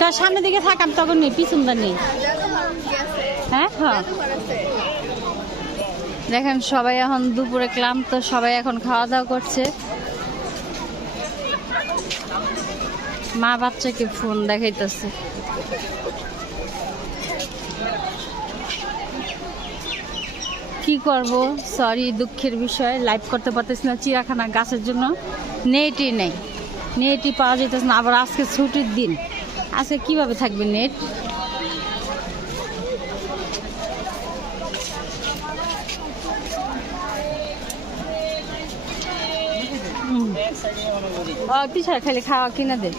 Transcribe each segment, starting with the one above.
তার সামনের দিকে থাক, আমি তখন নেই, পিছনটা নেই। হ্যাঁ হ্যাঁ, দেখেন সবাই এখন দুপুরে ক্লান্ত, সবাই এখন খাওয়া দাওয়া করছে। মা বাচ্চাকে ফোন দেখাইতেছে। কি করব, সরি, দুঃখের বিষয়, লাইভ করতে পারতেছি না চিড়িয়াখানা গাছের জন্য। নেটই নেই, নেটই পাওয়া যেতেছে না। আবার আজকে ছুটির দিন, আজকে কিভাবে থাকবে নেট? পিছায় খালি খাওয়া কিনা দে।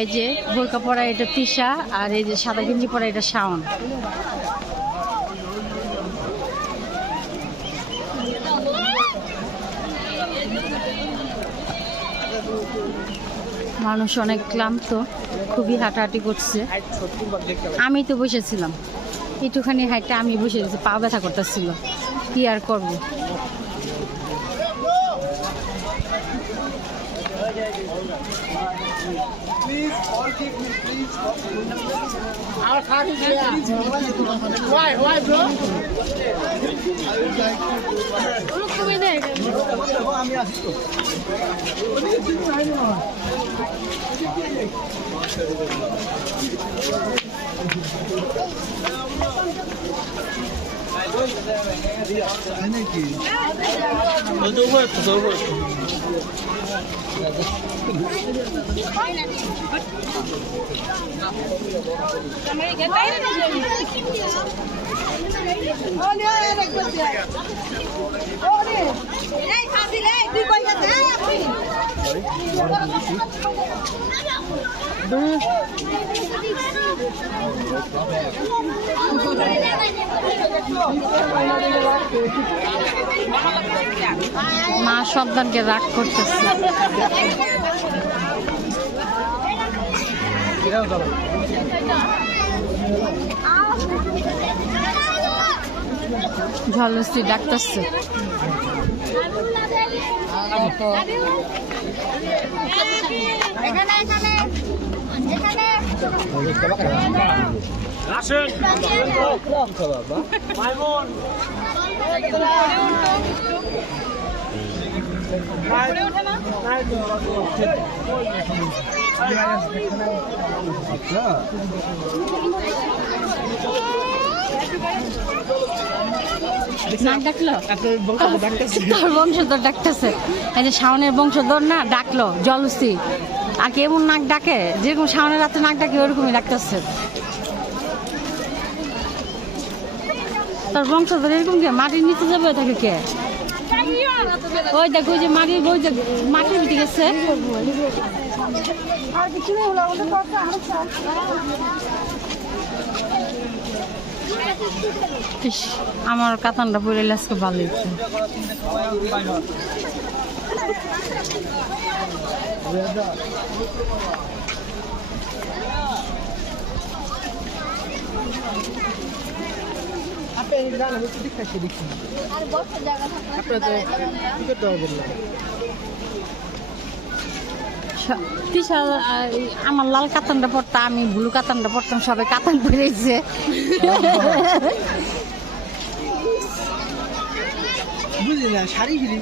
এই যে বোরকা পরা এটা তিশা, আর এই যে সাদা গেঞ্জি পরা এটা শাওন। মানুষ অনেক ক্লান্ত, খুবই হাঁটাহাঁটি করছে। আমি তো বসেছিলাম একটুখানি হাইটটা, আমি বসে গেছি, পা ব্যথা করতেছিল, কি আর করবো। মা সন্তানকে রাগ করতেছে। ঝলসি ডাকতেছে। বংশধর ডাকতেছে, এই যে শাওনের বংশধর না, ডাকলো জলসি। আর কি এমন নাক ডাকে, যেরকম শাওনের রাতে নাক ডাকে ওরকমই ডাকতেছে। তোর বংশধর এরকম কে মাটির নিচে যাবে থাকে কে? ওই দেখো, ওই যে মাটির বই, মাটির ভিতরে গেছে। আমার কাতানটা পরে আজকে ভালো হচ্ছে। আমার লাল কাতানটা পড়তাম, আমি ব্লু কাতানটা পড়তাম, সবাই কাতান পরেছে। বুঝলি না, শাড়ি ফিরি